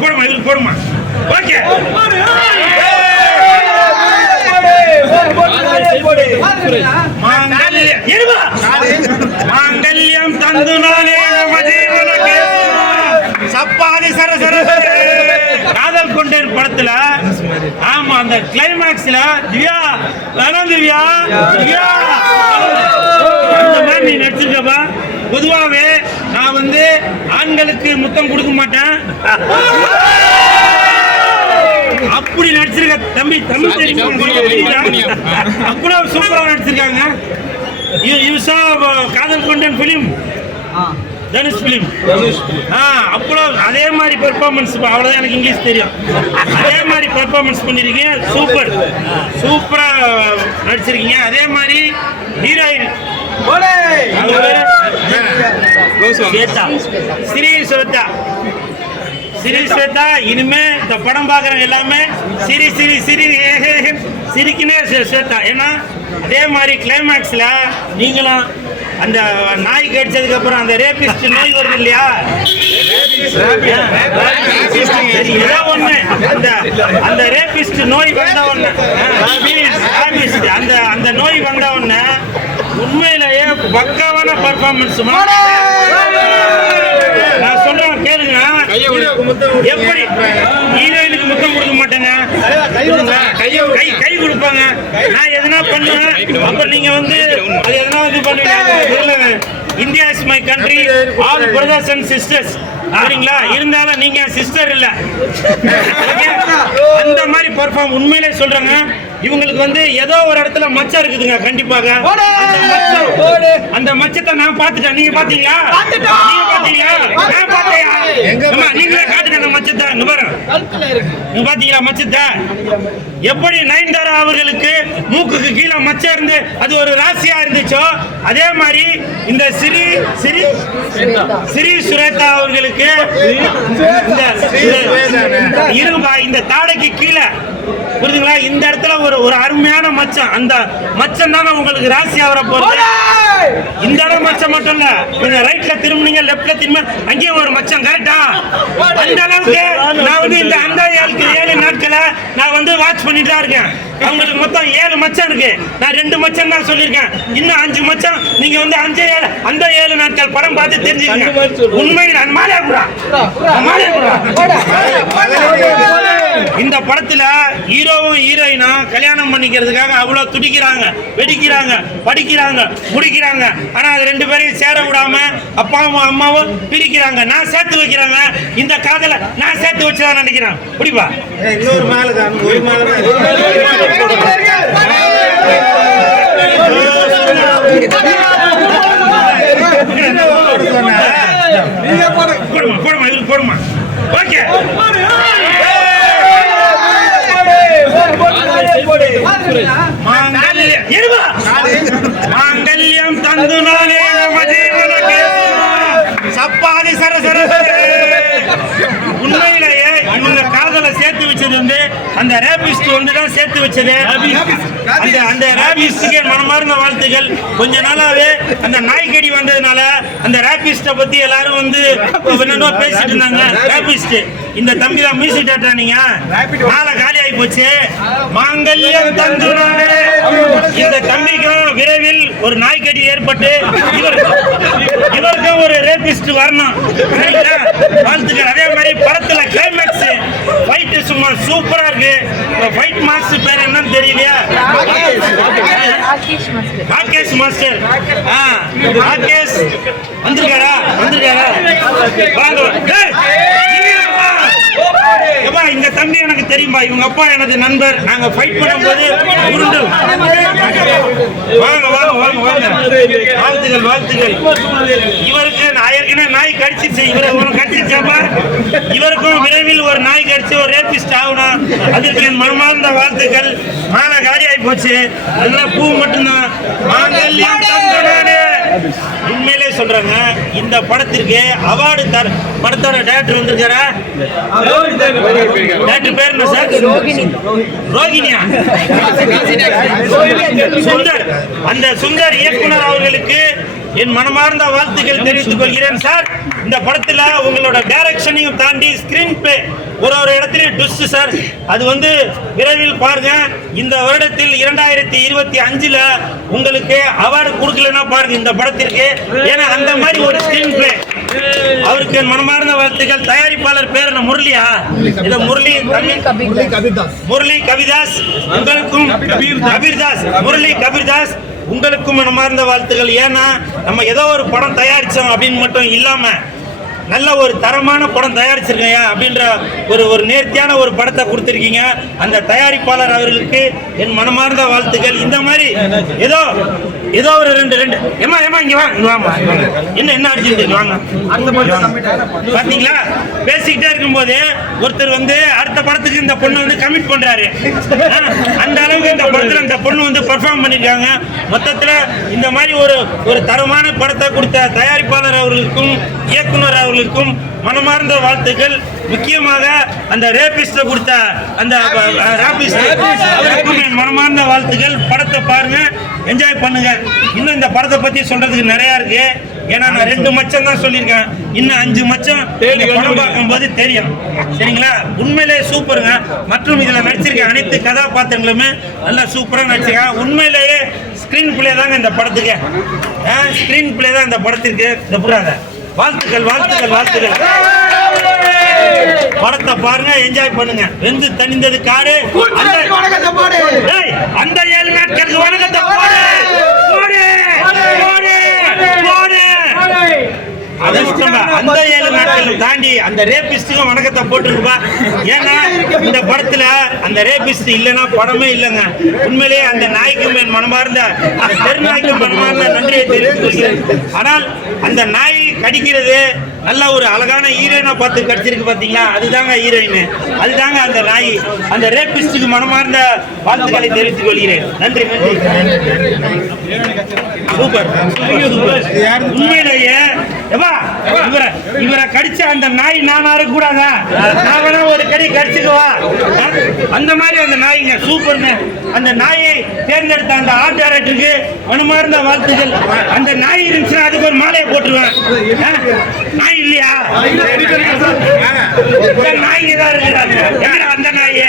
போடுமா இது போடுமா. ஓகே மாங்கல்யம் தந்து நானே சப்பாதி சரசர காதல் கொண்டேன் படத்துல. ஆமா அந்த கிளைமேக்ஸ்ல திவ்யா திவ்யா திவ்யா அந்த மாதிரி நீ நடிச்சிருக்கப்பா. பொதுவாவே நான் வந்து ஆண்களுக்கு முத்தம் கொடுக்க மாட்டேன், அப்படி நடிச்சிருக்க தம்பி. தமிழ் அவ்வளவு சூப்பரா நடிச்சிருக்காங்க. காதல் கொண்டேன் பிலிம், தனுஷ் பிலிம். அவ்வளோ அதே மாதிரி பெர்ஃபார்மன்ஸ். அவ்வளோதான் எனக்கு இங்கிலீஷ் தெரியும். அதே மாதிரி பெர்ஃபார்மன்ஸ் பண்ணிருக்கீங்க. சூப்பர் சூப்பரா நடிச்சிருக்கீங்க. அதே மாதிரி ஹீரோயின் சிரி ஸ்வேதா. இனிமே இந்த படம் பார்க்குறவங்க எல்லாமே சிரி சிரி சிரி சிரிக்கினே ஸ்வேதா. ஏன்னா அதே மாதிரி கிளைமேக்ஸ்ல நீங்களும் அந்த நாய் கடிச்சதுக்கு அப்புறம் அந்த ரேபிஸ்ட் நோய் வருது இல்லையா, ஏதோ ஒண்ணு அந்த ரேபிஸ்ட் நோய் வந்த உடனே அந்த நோய் வந்த உடனே உண்மையிலேயே பக்காவான பர்ஃபார்மன்ஸ். நான் சொல்றேன் கேளுங்க. எப்படி ஹீரோயினுக்கு முத்தம் கொடுக்க மாட்டேங்க, கை கொடுப்பாங்க. நான் எதனா பண்ணுவேன், அப்புறம் நீங்க வந்து அது எதனா வந்து பண்ணுவீங்க. India is my country, all brothers and sisters. சரிங்களா? இருந்தாலும் நீங்க சிஸ்டர் இல்ல. அந்த மாதிரி பெர்ஃபார்ம் உண்மையிலே சொல்றாங்க. இவங்களுக்கு வந்து ஏதோ ஒரு இடத்துல மச்சம் இருக்குதுங்க. கண்டிப்பாக அந்த மச்சத்தை நான் பார்த்துட்டேன். நீங்க பாத்தீங்களா? நீங்களே காட்டுங்க அந்த மச்சத்தை. நீங்க பாத்தீங்களா மச்சத்தை? எப்படி நயன்தாரா அவர்களுக்கு மூக்குக்கு கீழே மச்சம் இருந்து அது ஒரு ராசியா இருந்துச்சோ, அதே மாதிரி இந்த சிறி சுரேதா அவர்களுக்கு இந்த தாடைக்கு கீழே புரியுதுங்களா, இந்த இடத்துல ஒரு அருமையான மச்சம். அந்த மச்சம் தானே உங்களுக்கு ராசி ஆகிற போறது. இந்த இடம் மச்சம் மட்டும் இல்ல, நீங்க ரைட்ல திரும்பினீங்க, லெப்ட்ல திரும்ப அங்கேயும் ஒரு மச்சம். கரெக்டா? அந்த அளவுக்கு நான் வந்து இந்த அந்த 7 நாட்களை நான் வந்து வாட்ச் பண்ணிட்டு தான் இருக்கேன். அவங்களுக்கு மொத்தம் 7 மச்சம் இருக்கு. நான் 2 மச்சம் தான் சொல்லியிருக்கேன். இன்னும் 5 மச்சம். நீங்க வந்து 7 நாட்கள் படம் பார்த்து தெரிஞ்சுக்கங்க. உண்மையில் இந்த படத்துல ஹீரோவும் ஹீரோயினும் கல்யாணம் பண்ணிக்கிறதுக்காக அவ்வளவு துடிக்கிறாங்க, வெடிக்கிறாங்க, படிக்கிறாங்க, முடிக்கிறாங்க. ஆனா அது 2 பேரையும் சேர விடாம அப்பாவும் அம்மாவும் பிரிக்கிறாங்க. நான் சேர்த்து வைக்கிறாங்க. இந்த காதலை நான் சேர்த்து வச்சுதான் நினைக்கிறேன். புரியுப்பா? இன்னொரு போடுமா இது போடுமா. ஓகே மாங்கல்யம் தந்து நானே சப்பாதி சரசர. உண்மையிலேயே இவங்க காதலை சேர்த்து வச்சது வந்து அந்த ரேபிஸ்ட் வந்து தான் சேர்த்து வச்சது. அந்த ரேபிஸ்டுக்கு மனமார்ந்த வாழ்த்துக்கள். கொஞ்ச நாளாவே அந்த நாய்க்கடி வந்ததுனால அந்த ரேபிஸ்ட பத்தி எல்லாரும் வந்து என்னென்ன பேசிட்டு இருந்தாங்க. ரேபிஸ்ட் இந்த தம்பி தான் மியூசிக் டேரக்டர். நீங்க நாளை காலி ஆகி போச்சு. மாங்கல்யம் தந்துனானே இந்த தம்பிக்கும் விரைவில் ஒரு நாய்க்கடி ஏற்பட்டு இவருக்கும் ஒரு ரேபிஸ்ட் வரணும். வாழ்த்துக்கள். அதே மாதிரி படத்துல கிளைமேக்ஸ் ஃபைட் சும்மா சூப்பரா இருக்கு. ஃபைட் மாஸ்டர் பேர் என்னன்னு தெரியலையா? ராகேஷ் மாஸ்டர். ராகேஷ் வந்திருக்காரா? இந்த தம்பி எனக்கு தெரியுமா? இவங்க அப்பா எனது நண்பர். நாங்க ஃபைட் பண்ணும்போது உருண்டு. வாழ்த்துக்கள். இவருக்கு ஏற்கனவே நாய் கடிச்சிச்சு. கடிச்சிச்சாப்பா. இவருக்கும் விரைவில் ஒரு நாய் கடிச்சு ஒரு ரேபிஸ்ட் ஆகணும். அதுக்கு என் மனமார்ந்த வாழ்த்துக்கள். மாலை காலி ஆகி போச்சு. அதெல்லாம் பூ மட்டும்தான். உண்மையிலே சொல்றாங்க. இந்த படத்திற்கு அவார்டு படத்தோட டைரக்டர் வந்திருக்காரா? டைரக்டர் பேர் என்ன சார்? ரோகிணியா? சுந்தர். அந்த சுந்தர் இயக்குனர் அவர்களுக்கு என் மனமார்ந்த வாழ்த்துக்கள் தெரிவித்துக் கொள்கிறேன் சார். இந்த படத்துல உங்களோட டைரக்ஷனையும் தாண்டி ஸ்கிரீன் பிளே ஒரு இடத்துலயும் ட்விஸ்ட் சார். அது வந்து விரைவில் பாருங்க. இந்த வருடத்தில் 2025ல உங்களுக்கு அவார்டு கொடுக்கலன்னா பாருங்க இந்த படத்திற்கு. ஏன்னா அந்த மாதிரி ஒரு ஸ்கிரீன் பிளே. அவருக்கு என் மனமார்ந்த வாழ்த்துக்கள். தயாரிப்பாளர் பேர் என்ன? முரளியா? இது முரளி கபிதாஸ். உங்களுக்கும் கபீர்தாஸ், முரளி கபீர்தாஸ் உங்களுக்கும் மனமார்ந்த வாழ்த்துக்கள். ஏன்னா நம்ம ஏதோ ஒரு படம் தயாரிச்சோம் அப்படின்னு மட்டும் இல்லாம நல்ல ஒரு தரமான படம் தயாரிச்சிருக்கீங்க அப்படின்ற ஒரு நேர்த்தியான ஒரு படத்தை கொடுத்துருக்கீங்க. அந்த தயாரிப்பாளர் அவர்களுக்கு என் மனமார்ந்த வாழ்த்துக்கள். இந்த மாதிரி ஏதோ ஒரு ரெண்டு ஏமா இங்க வாங்க. என்ன அடிச்சுட்டு வாங்க. பாத்தீங்களா, பேசிக்கிட்டே இருக்கும்போது ஒருத்தர் வந்து அடுத்த படத்துக்கு இந்த பொண்ணு வந்து கமிட் பண்றாரு. அந்த அளவுக்கு இந்த படத்துல இந்த பொண்ணு வந்து பெர்ஃபார்ம் பண்ணிருக்காங்க. மொத்தத்துல இந்த மாதிரி ஒரு தரமான படத்தை கொடுத்த தயாரிப்பாளர் அவர்களுக்கும் இயக்குனர் அவர்களுக்கும் மனமார்ந்த வாழ்த்துக்கள். முக்கியமாக அந்த ரேபிஸ்ட கொடுத்த அந்த அவருக்கும் என் மனமார்ந்த வாழ்த்துக்கள். படத்தை பாருங்க, என்ஜாய் பண்ணுங்க. இன்னும் இந்த படத்தை பத்தி சொல்றதுக்கு நிறைய இருக்கு. ஏன்னா நான் 2 மச்சம் தான் சொல்லியிருக்கேன். இன்னும் 5 மச்சம் படம் பார்க்கும் போது தெரியும். சரிங்களா? உண்மையிலே சூப்பருங்க. மற்றும் இதுல நடிச்சிருக்க அனைத்து கதாபாத்திரங்களுமே நல்லா சூப்பரா நடிச்சிருக்காங்க. உண்மையிலேயே ஸ்கிரீன் பிளே தாங்க இந்த படத்துக்கு. ஸ்கிரீன் பிளே தான் இந்த படத்திற்கு. இந்த புறாத வாழ்த்துக்கள். படத்தை பாருங்க, என்ஜாய் பண்ணுங்க. வெந்து தணிந்தது காடு. அந்த 7 நாட்களுக்கு வணக்கத்தை போடு. அந்த 7 நாட்கள் தாண்டி அந்த ரேபிஸ்டுக்கும் வணக்கத்தை போட்டுருப்பா. ஏன்னா இந்த படத்துல அந்த ரேபிஸ்ட் இல்லைன்னா படமே இல்லைங்க. உண்மையிலேயே அந்த நாய்க்கும் என் மனமார்ந்த அந்த தெருநாய்க்கும் மனமார்ந்த நன்றியை தெரிவித்துக் கொள்கிறேன். ஆனால் அந்த நாய் கடிக்கிறது நல்ல ஒரு அழகான ஹீரோயினை பார்த்து கடிச்சிருக்கு பாத்தீங்களா? அதுதாங்க ஹீரோயின், அதுதாங்க அந்த நாய். அந்த ரேபிஸ்டுக்கு மனமார்ந்த வாழ்த்துக்களை தெரிவித்துக் கொள்கிறேன். நன்றி. சூப்பர். உண்மையிலேயே இவரை கடிச்ச அந்த நாய் நான் கூடாதா? நான் வேணா ஒரு கடி கடிச்சுக்குவா. அந்த மாதிரி அந்த நாய்ங்க சூப்பர்ங்க. அந்த நாயை தேர்ந்தெடுத்த அந்த ஆர்ட் டைரக்டருக்கு மனமார்ந்த வாழ்த்துக்கள். அந்த நாய் இருந்துச்சுன்னா அதுக்கு ஒரு மாலையை போட்டுருவேன். நாய் இல்லையா? நாய்ங்க தான் இருக்கிறாங்க. அந்த நாயை